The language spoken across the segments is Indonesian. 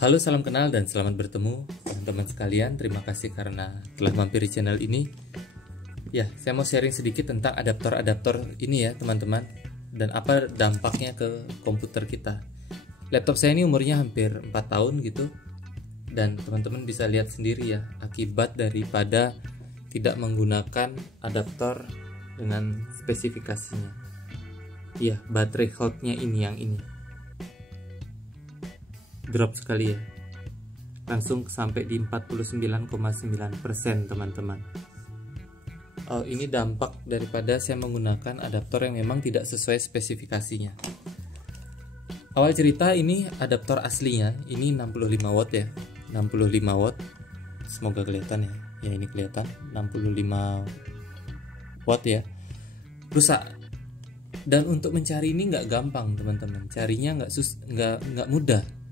Halo, salam kenal dan selamat bertemu teman-teman sekalian. Terima kasih karena telah mampir di channel ini. Ya, saya mau sharing sedikit tentang adaptor-adaptor ini ya teman-teman, dan apa dampaknya ke komputer kita. Laptop saya ini umurnya hampir 4 tahun gitu, dan teman-teman bisa lihat sendiri ya akibat daripada tidak menggunakan adaptor dengan spesifikasinya. Iya, baterai health-nya ini yang ini drop sekali ya, langsung sampai di 49,9% teman-teman. Ini dampak daripada saya menggunakan adaptor yang memang tidak sesuai spesifikasinya. Awal cerita, ini adaptor aslinya ini 65 watt ya, 65 watt, semoga kelihatan ya, ya ini kelihatan 65 watt ya, rusak. Dan untuk mencari ini nggak gampang teman-teman, carinya nggak mudah.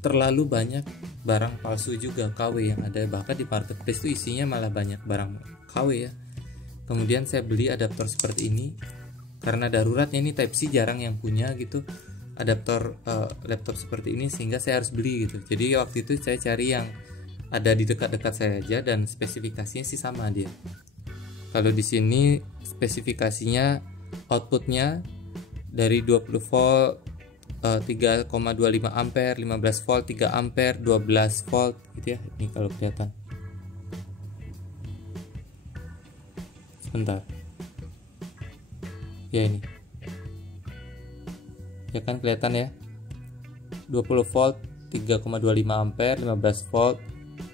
Terlalu banyak barang palsu juga KW yang ada, bahkan di marketplace itu isinya malah banyak barang KW ya. Kemudian saya beli adaptor seperti ini karena daruratnya, ini Type C jarang yang punya gitu adaptor laptop seperti ini, sehingga saya harus beli gitu. Jadi waktu itu saya cari yang ada di dekat-dekat saya aja dan spesifikasinya sih sama dia. Kalau di sini spesifikasinya outputnya dari 20 volt 3,25 ampere, 15 volt 3 ampere, 12 volt gitu ya. Ini kalau kelihatan. Sebentar. Ya ini. Ya kan kelihatan ya. 20 volt 3,25 ampere, 15 volt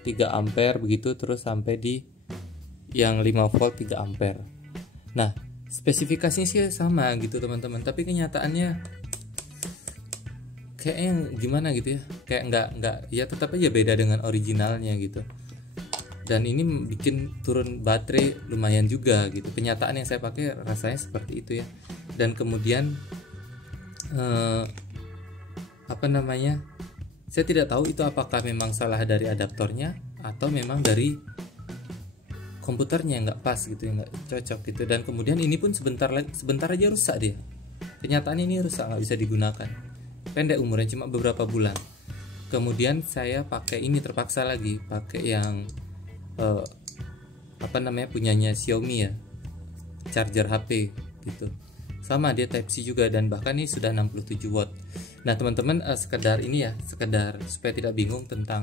3 ampere begitu, terus sampai di yang 5 volt 3 ampere. Nah, spesifikasinya sih sama gitu teman-teman, tapi kenyataannya kayaknya gimana gitu ya, kayak nggak ya, tetap aja beda dengan originalnya gitu. Dan ini bikin turun baterai lumayan juga gitu. Kenyataan yang saya pakai rasanya seperti itu ya. Dan kemudian saya tidak tahu itu apakah memang salah dari adaptornya atau memang dari komputernya nggak pas gitu ya, nggak cocok gitu. Dan kemudian ini pun sebentar aja rusak dia. Kenyataannya ini rusak, nggak bisa digunakan. Pendek umurnya, cuma beberapa bulan. Kemudian saya pakai ini, terpaksa lagi pakai yang punyanya Xiaomi ya, charger HP gitu. Sama dia Type C juga, dan bahkan ini sudah 67 watt. Nah teman-teman, sekedar ini ya, sekedar supaya tidak bingung tentang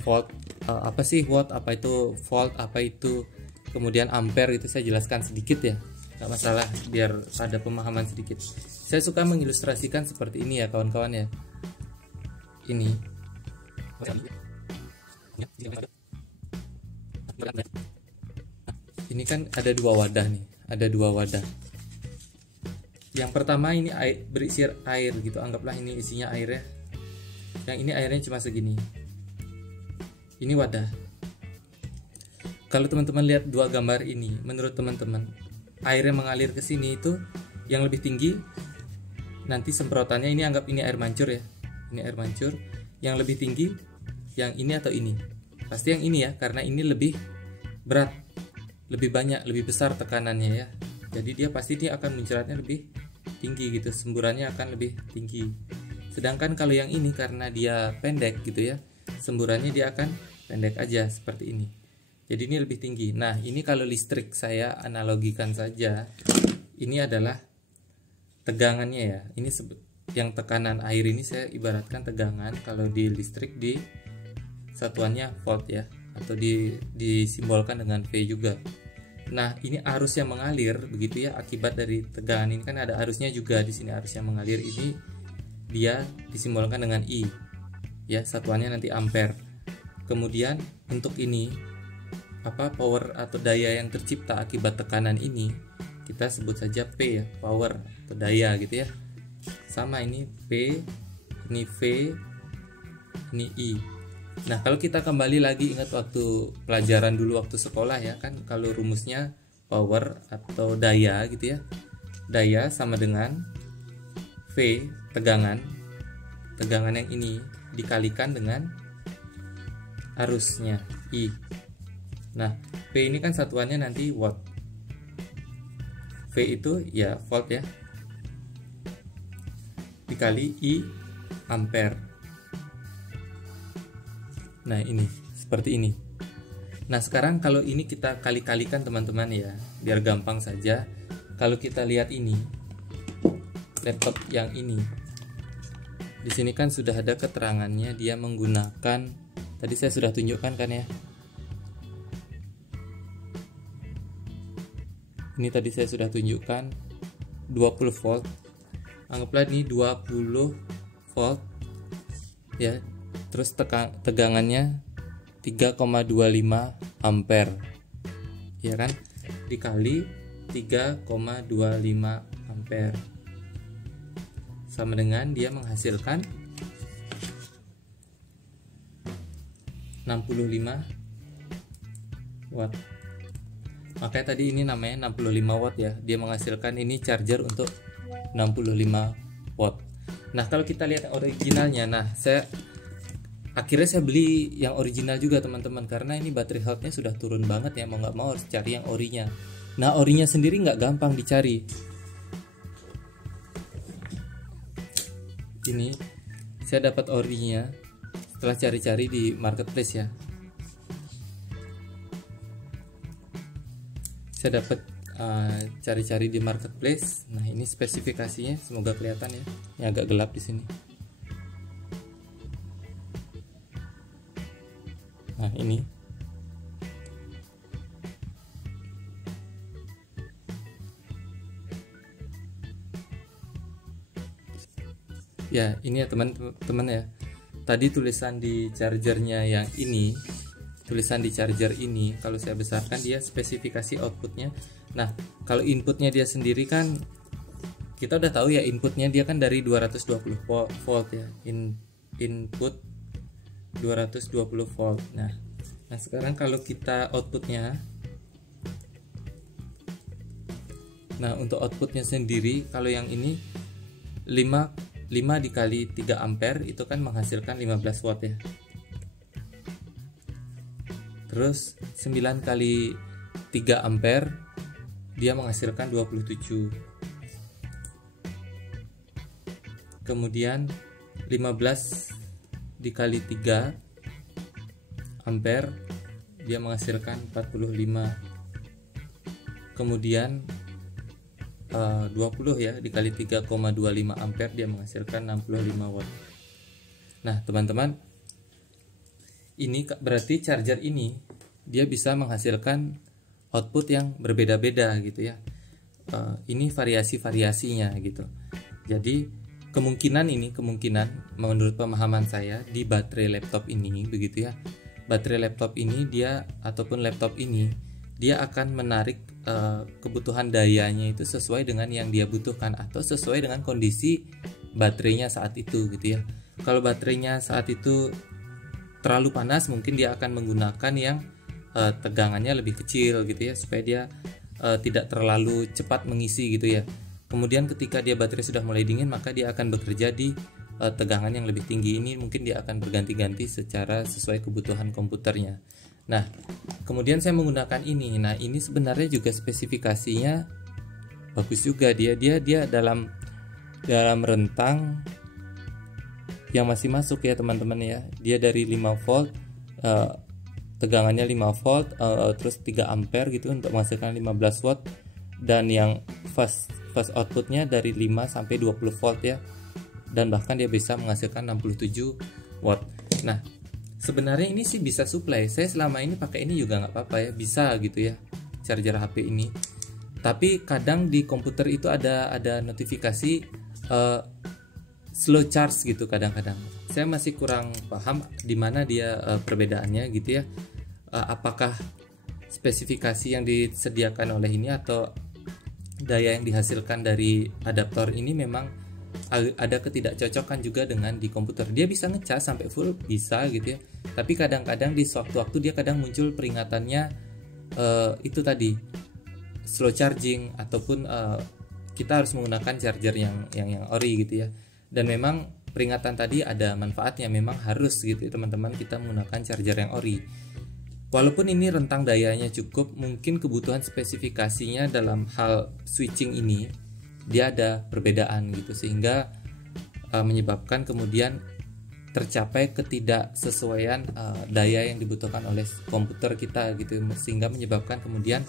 volt, apa sih watt, apa itu volt, apa itu kemudian ampere, itu saya jelaskan sedikit ya, nggak masalah, biar ada pemahaman sedikit. Saya suka mengilustrasikan seperti ini ya kawan-kawan ya. Ini kan ada dua wadah nih, ada dua wadah. Yang pertama ini berisi air gitu, anggaplah ini isinya air ya. Yang ini airnya cuma segini. Ini wadah. Kalau teman-teman lihat dua gambar ini, menurut teman-teman air yang mengalir ke sini itu yang lebih tinggi, nanti semprotannya ini, anggap ini air mancur ya, ini air mancur. Yang lebih tinggi yang ini atau ini? Pasti yang ini ya, karena ini lebih berat, lebih banyak, lebih besar tekanannya ya. Jadi dia akan muncratnya lebih tinggi gitu, semburannya akan lebih tinggi. Sedangkan kalau yang ini karena dia pendek gitu ya, semburannya dia akan pendek aja seperti ini. Jadi ini lebih tinggi. Nah ini kalau listrik, saya analogikan saja, ini adalah tegangannya ya. Ini yang tekanan air ini saya ibaratkan tegangan. Kalau di listrik di satuannya volt ya, atau disimbolkan dengan V juga. Nah ini arus yang mengalir begitu ya, akibat dari tegangan ini kan ada arusnya juga di sini, arus yang mengalir ini dia disimbolkan dengan I ya, satuannya nanti ampere. Kemudian untuk ini power atau daya yang tercipta akibat tekanan ini kita sebut saja P ya, power atau daya gitu ya. Sama ini P, ini V, ini I. Nah kalau kita kembali lagi ingat waktu pelajaran dulu waktu sekolah ya kan, kalau rumusnya power atau daya gitu ya, daya sama dengan V, tegangan yang ini dikalikan dengan arusnya I. Nah P ini kan satuannya nanti watt, V itu ya volt ya, dikali I ampere. Nah ini seperti ini. Nah sekarang kalau ini kita kali-kalikan teman-teman ya, biar gampang saja. Kalau kita lihat ini laptop yang ini, di sini kan sudah ada keterangannya, dia menggunakan, tadi saya sudah tunjukkan kan ya, ini tadi saya sudah tunjukkan 20 volt, anggaplah ini 20 volt ya, terus tegangannya 3,25 ampere ya kan, dikali 3,25 ampere sama dengan dia menghasilkan 65 watt. Makanya tadi ini namanya 65 watt ya, dia menghasilkan ini charger untuk 65 watt. Nah kalau kita lihat originalnya, nah akhirnya saya beli yang original juga teman-teman, karena ini baterai healthnya sudah turun banget ya, mau nggak mau harus cari yang orinya. Nah orinya sendiri nggak gampang dicari. Ini saya dapat orinya setelah cari-cari di marketplace ya. Saya dapat cari-cari di marketplace. Nah ini spesifikasinya, semoga kelihatan ya. Ini agak gelap di sini. Nah ini ya, ini ya teman-teman ya. Tadi tulisan di chargernya yang ini, tulisan di charger ini kalau saya besarkan dia spesifikasi outputnya. Nah kalau inputnya dia sendiri kan kita udah tahu ya, inputnya dia kan dari 220 volt ya, input 220 volt. Nah sekarang kalau kita outputnya, nah untuk outputnya sendiri kalau yang ini 5 dikali 3 ampere itu kan menghasilkan 15 watt ya. Terus 9 kali 3 ampere dia menghasilkan 27. Kemudian 15 dikali 3 ampere dia menghasilkan 45. Kemudian 20 ya dikali 3,25 ampere dia menghasilkan 65 watt. Nah teman-teman, ini berarti charger ini dia bisa menghasilkan output yang berbeda-beda gitu ya. Ini variasi-variasinya gitu. Jadi kemungkinan menurut pemahaman saya di baterai laptop ini begitu ya. Baterai laptop ini dia ataupun laptop ini dia akan menarik kebutuhan dayanya itu sesuai dengan yang dia butuhkan atau sesuai dengan kondisi baterainya saat itu gitu ya. Kalau baterainya saat itu terlalu panas, mungkin dia akan menggunakan yang tegangannya lebih kecil gitu ya, supaya dia tidak terlalu cepat mengisi gitu ya. Kemudian ketika dia baterai sudah mulai dingin, maka dia akan bekerja di tegangan yang lebih tinggi. Ini mungkin dia akan berganti-ganti secara sesuai kebutuhan komputernya. Nah kemudian saya menggunakan ini. Nah ini sebenarnya juga spesifikasinya bagus juga, dia dalam rentang yang masih masuk ya teman-teman ya. Dia dari 5 volt, tegangannya 5 volt, terus 3 ampere gitu untuk menghasilkan 15 watt, dan yang fast outputnya dari 5 sampai 20 volt ya, dan bahkan dia bisa menghasilkan 67 watt. Nah sebenarnya ini sih bisa supply, saya selama ini pakai ini juga nggak apa-apa ya, bisa gitu ya charger HP ini. Tapi kadang di komputer itu ada notifikasi slow charge gitu kadang-kadang. Saya masih kurang paham di mana dia perbedaannya gitu ya. Apakah spesifikasi yang disediakan oleh ini atau daya yang dihasilkan dari adaptor ini memang ada ketidakcocokan juga dengan di komputer. Dia bisa ngecas sampai full bisa gitu ya. Tapi kadang-kadang di sewaktu-waktu dia kadang muncul peringatannya itu tadi slow charging, ataupun kita harus menggunakan charger yang ori gitu ya. Dan memang peringatan tadi ada manfaatnya, memang harus gitu ya teman-teman kita menggunakan charger yang ori. Walaupun ini rentang dayanya cukup, mungkin kebutuhan spesifikasinya dalam hal switching ini dia ada perbedaan gitu, sehingga menyebabkan kemudian tercapai ketidaksesuaian daya yang dibutuhkan oleh komputer kita gitu, sehingga menyebabkan kemudian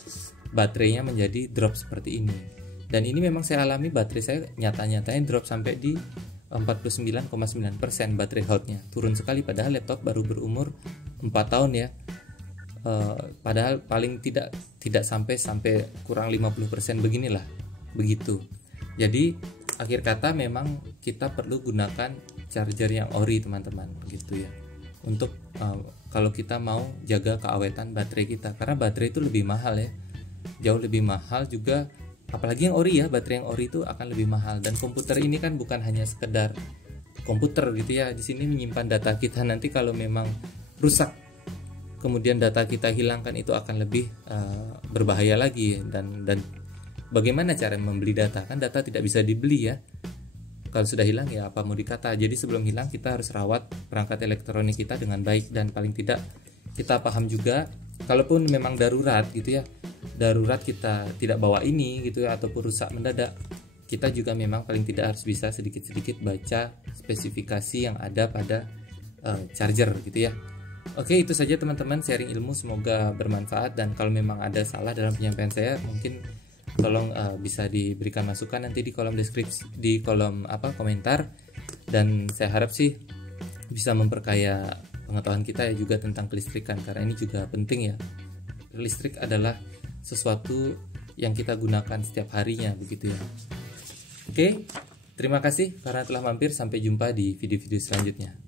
baterainya menjadi drop seperti ini. Dan ini memang saya alami, baterai saya nyata-nyatanya drop sampai di 49,9% baterai health-nya. Turun sekali, padahal laptop baru berumur 4 tahun ya. Padahal paling tidak sampai kurang 50% beginilah, begitu. Jadi akhir kata memang kita perlu gunakan charger yang ori teman-teman, gitu ya. Untuk kalau kita mau jaga keawetan baterai kita, karena baterai itu lebih mahal ya, jauh lebih mahal juga. Apalagi yang ori ya, baterai yang ori itu akan lebih mahal. Dan komputer ini kan bukan hanya sekedar komputer gitu ya. Di sini menyimpan data kita, nanti kalau memang rusak kemudian data kita hilangkan, itu akan lebih berbahaya lagi. Dan bagaimana cara membeli data? Kan data tidak bisa dibeli ya. Kalau sudah hilang ya apa mau dikata. Jadi sebelum hilang kita harus rawat perangkat elektronik kita dengan baik, dan paling tidak kita paham juga, kalaupun memang darurat gitu ya, darurat kita tidak bawa ini gitu ya, ataupun rusak mendadak, kita juga memang paling tidak harus bisa sedikit-sedikit baca spesifikasi yang ada pada charger gitu ya. Oke, itu saja teman-teman sharing ilmu, semoga bermanfaat. Dan kalau memang ada salah dalam penyampaian saya, mungkin tolong bisa diberikan masukan nanti di kolom deskripsi, di kolom komentar. Dan saya harap sih bisa memperkaya pengetahuan kita ya juga tentang kelistrikan, karena ini juga penting ya. Listrik adalah sesuatu yang kita gunakan setiap harinya, begitu ya. Oke, terima kasih karena telah mampir. Sampai jumpa di video-video selanjutnya.